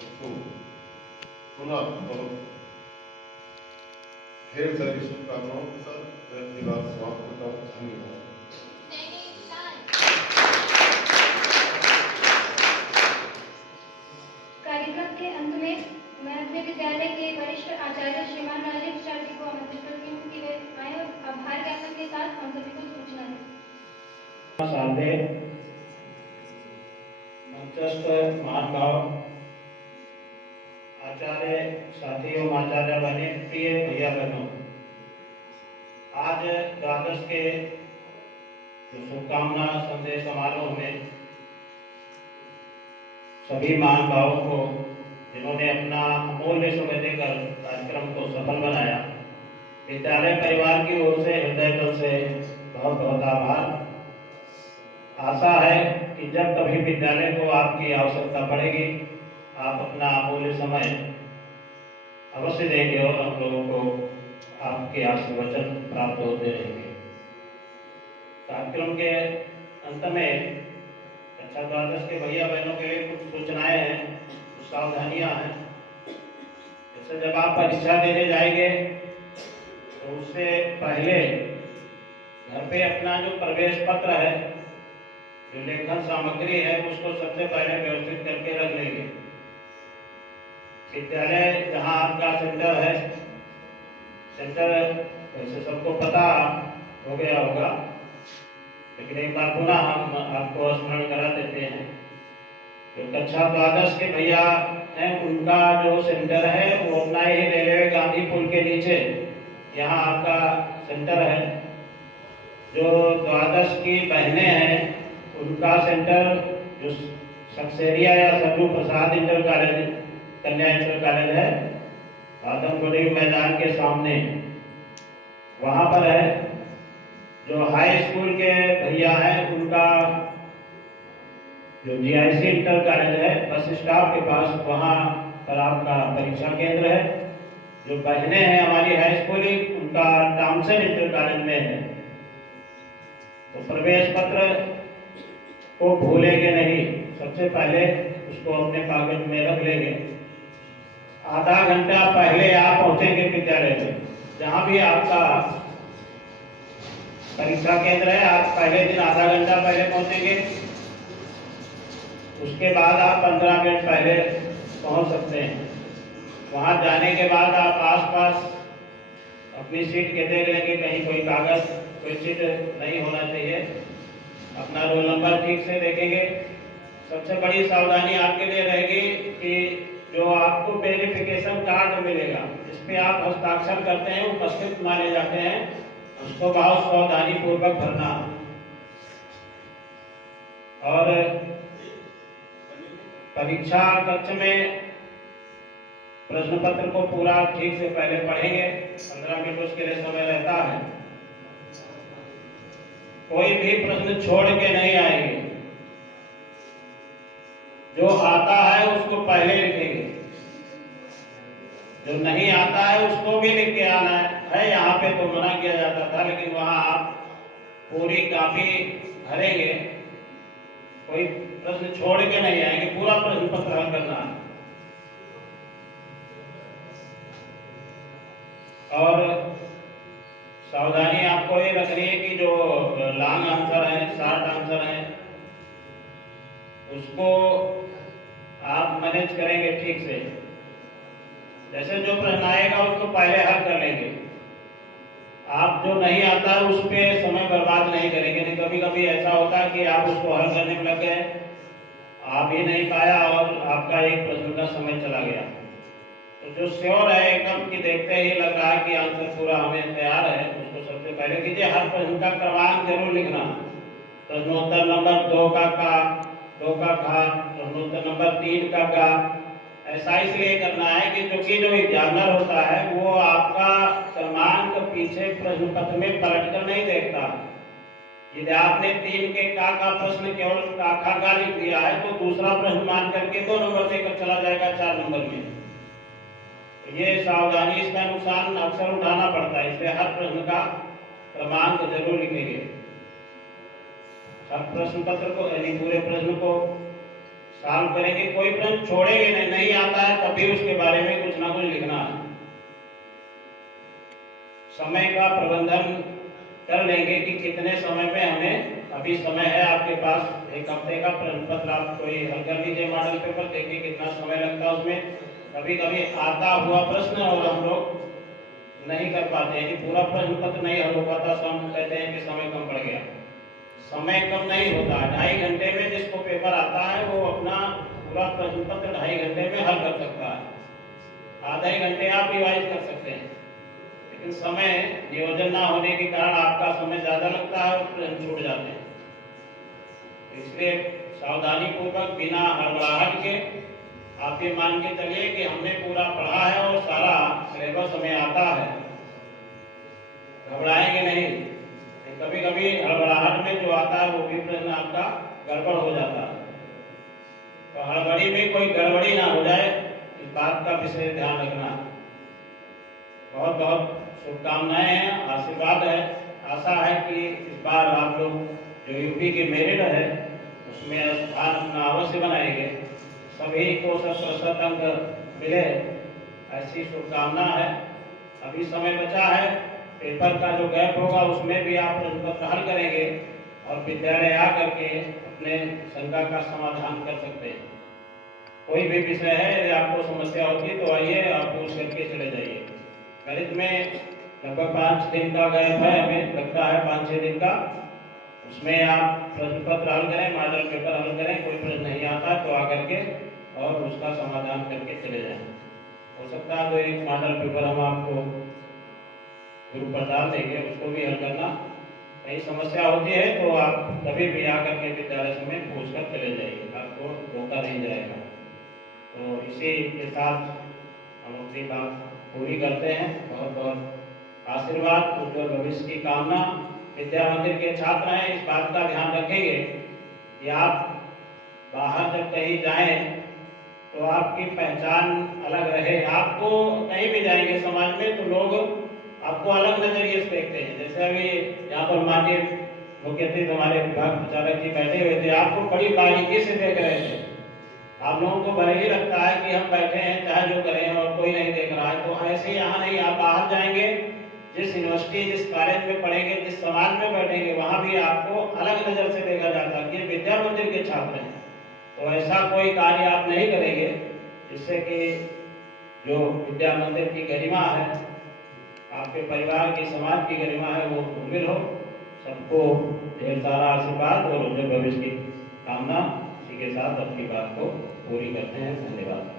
सबको पुनः बहुत ढेर सारी शुभकामनाओं के साथ मैं अपनी बात समाप्त करता हूँ। धन्यवाद। कार्यक्रम के अंत में मैं अपने विद्यालय के वरिष्ठ आचार्य श्रीमान राजीव सर जी को आमंत्रित करती हूँ कि वे आए और आभार ज्ञापन के साथ हम सभी को सूचना दें। सामने मंचस्थ महानुभाव आचार्य साथियों, आचार्य बने, प्रिय भैया बहनों, आज द्वादश के जो शुभकामना संदेश समारोह में सभी महानुभावों को, जिन्होंने अपना अमूल्य समय देकर कार्यक्रम को सफल बनाया, विद्यालय परिवार की ओर से हृदय तल से बहुत बहुत आभार। आशा है कि जब कभी विद्यालय को आपकी आवश्यकता पड़ेगी, आप अपना अमूल्य समय अवश्य देंगे और हम लोगों को आपके आशीर्वचन प्राप्त होते रहेंगे। कार्यक्रम के अंत में कक्षा द्वादश के भैया बहनों के लिए कुछ सूचनाएं हैं, कुछ सावधानियां हैं। जैसे जब आप परीक्षा देने जाएंगे तो उससे पहले घर पे अपना जो प्रवेश पत्र है, जो लेखन सामग्री है, उसको सबसे पहले व्यवस्थित करके रख लेंगे। विद्यालय जहाँ आपका सेंटर है, सेंटर वैसे सबको पता हो गया होगा, लेकिन एक बार पुनः हम आपको स्मरण करा देते हैं। जो कक्षा द्वादश के भैया हैं, उनका जो सेंटर है वो अपना ही रेलवे गांधी पुल के नीचे यहाँ आपका सेंटर है। जो द्वादश की बहनें हैं, उनका सेंटर जो सक्सेरिया या सरजू प्रसाद इंटर कॉलेज, कन्या इंटर कॉलेज है, आदमगढ़ी मैदान के सामने, वहाँ पर है। जो हाई स्कूल के भैया हैं, उनका जो GIC इंटर कॉलेज है, बस स्टॉप के पास, वहाँ पर आपका परीक्षा केंद्र है। जो बहनें हैं हमारी हाई स्कूली, उनका टॉमसन इंटर कॉलेज में है। तो प्रवेश पत्र को भूलेंगे नहीं, सबसे पहले उसको अपने कागज में रख लेंगे। आधा घंटा पहले आप पहुंचेंगे विद्यालय में, जहाँ भी आपका परीक्षा केंद्र है, आप पहले दिन आधा घंटा पहले पहुंचेंगे। उसके बाद आप 15 मिनट पहले पहुंच सकते हैं। वहां जाने के बाद आप आसपास अपनी सीट के देख लेंगे, कहीं कोई कागज, कोई सीट नहीं होना चाहिए। अपना रोल नंबर ठीक से देखेंगे। सबसे बड़ी सावधानी आपके लिए रहेगी कि जो आपको वेरिफिकेशन कार्ड मिलेगा, जिस पे आप हस्ताक्षर करते हैं, उपस्थित माने जाते हैं, उसको बहुत सावधानी पूर्वक भरना। और परीक्षा कक्ष में प्रश्न पत्र को पूरा ठीक से पहले पढ़ेंगे। 15 मिनट उसके लिए समय रहता है। कोई भी प्रश्न छोड़ के नहीं आएंगे। जो आता है उसको पहले लिखेंगे, जो नहीं आता है उसको भी लिख के आना है। यहाँ पे तो मना किया जाता था, लेकिन वहाँ आप पूरी कॉपी भरेंगे, कोई प्रश्न छोड़ के नहीं आएंगे, पूरा प्रश्न पत्र हल करना है। और सावधानी आपको ये रखनी है कि जो लॉन्ग आंसर है, शॉर्ट आंसर है, उसको आप मैनेज करेंगे ठीक से। जैसे जो प्रश्न आएगा उसको पहले हल कर लेंगे। आप जो नहीं आता है उस पे समय बर्बाद नहीं करेंगे। नहीं, कभी कभी ऐसा होता है कि आप उसको हल करने में लग गए, आप ही नहीं पाया और आपका एक प्रश्न का समय चला गया। तो जो श्योर है एकदम कि देखते ही लग रहा है कि आंसर पूरा हमें तैयार है, उसको सबसे पहले कीजिए। हर प्रश्न का क्रमांक जरूर लिखना। प्रश्नोत्तर नंबर 2 का 2 का था, प्रश्नोत्तर नंबर 3 का। ऐसा इसलिए करना है कि क्योंकि जो एग्जामिनर होता है वो आपका क्रमांक पीछे प्रश्न पत्र में पलट कर नहीं देखता, यदि आपने 3 के का प्रश्न केवल का लिख दिया है तो दूसरा प्रश्न मान करके 2 नंबर देकर चला जाएगा 4 नंबर में। तो ये सावधानी, इसका नुकसान अक्सर उठाना पड़ता है, इसलिए हर प्रश्न का क्रमांक जरूर लिखेंगे। हर प्रश्न पत्र को यानी पूरे प्रश्न को सॉल्व करेंगे, कोई प्रश्न छोड़ेंगे नहीं आता है तब भी उसके बारे में कुछ ना कुछ लिखना है। समय का प्रबंधन कर लेंगे कि कितने समय में हमें, अभी समय है आपके पास 1 हफ्ते का प्रश्न पत्र, आप कोई हल कर लीजिए मॉडल पेपर, देखिए कितना समय लगता है उसमें। कभी कभी आता हुआ प्रश्न और हम लोग नहीं कर पाते हैं कि पूरा प्रश्न पत्र नहीं हल हो पाता, तो हम कहते हैं कि समय कम पड़ गया। समय कम नहीं होता, 2.5 घंटे में जिसको पेपर आता है वो अपना पूरा प्रश्न पत्र 2.5 घंटे में हल कर सकता है। आधे घंटे आप रिवाइज कर सकते हैं, लेकिन समय नियोजन ना होने के कारण आपका समय ज्यादा लगता है और प्रश्न छूट जाते हैं। इसलिए सावधानी पूर्वक बिना हड़बड़ाहट के आप ये मान के चलिए कि हमने पूरा पढ़ा है और सारा सिलेबस हमें आता है, घबराएंगे नहीं। कभी कभी हड़बड़ाहट में जो आता है वो भी प्रश्न आपका गड़बड़ हो जाता है, तो हड़बड़ी में कोई गड़बड़ी ना हो जाए, इस बात का विशेष ध्यान रखना। बहुत बहुत शुभकामनाएं हैं, आशीर्वाद है। आशा है कि इस बार आप लोग जो यूपी के मेरिट है उसमें स्थान अपना अवश्य बनाएंगे, सभी को 100% अंक मिले, ऐसी शुभकामना है। अभी समय बचा है, पेपर का जो गैप होगा उसमें भी आप प्रश्न पत्र हल करेंगे और विद्यालय आ करके अपने शंका का समाधान कर सकते हैं। कोई भी विषय है, यदि आपको समस्या होती है तो आइए, आप पूछ करके चले जाइए। गणित में लगभग 5 दिन का गैप है, हमें लगता है 5-6 दिन का, उसमें आप प्रश्न पत्र हल करें, मॉडल पेपर हल करें, कोई प्रश्न नहीं आता तो आकर के और उसका समाधान करके चले जाएं। हो सकता है तो एक मॉडल पेपर हम आपको ग्रुप पर डाल देंगे, उसको भी हल करना। कहीं समस्या होती है तो आप कभी भी आकर के विद्यालय में पूछ कर चले जाइए, आपको रोका नहीं जाएगा। तो इसी के साथ हम अपनी बात पूरी करते हैं। बहुत बहुत आशीर्वाद, उज्जवल भविष्य की कामना। विद्या मंदिर के छात्र हैं, इस बात का ध्यान रखेंगे कि आप बाहर जब कहीं जाएं तो आपकी पहचान अलग रहे। आपको कहीं भी जाएंगे समाज में तो लोग आपको अलग नजरिए से देखते हैं। जैसे अभी यहाँ पर माननीय मुख्य अतिथि हमारे विभाग प्रचारक जी बैठे हुए थे, आपको बड़ी बारीकी से देख रहे थे। आप लोगों को भले ही लगता है कि हम बैठे हैं चाहे जो करें और कोई नहीं देख रहा है, तो ऐसे यहाँ नहीं, आप बाहर जाएंगे, जिस यूनिवर्सिटी जिस कॉलेज में पढ़ेंगे, जिस समाज में बैठेंगे, वहाँ भी आपको अलग नज़र से देखा जाता है कि ये विद्या मंदिर के छात्र हैं। तो ऐसा कोई कार्य आप नहीं करेंगे जिससे कि जो विद्या मंदिर की गरिमा है, आपके परिवार की, समाज की गरिमा है, वो धूमिल हो। सबको ढेर सारा आशीर्वाद और उज्जवल भविष्य की कामना। इसी के साथ अपनी बात को पूरी करते हैं। धन्यवाद।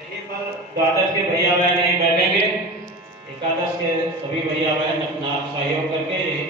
यहीं पर द्वादश के भैया बहन यहीं बैठेंगे, एकादश के सभी भैया बहन अपना सहयोग करके यही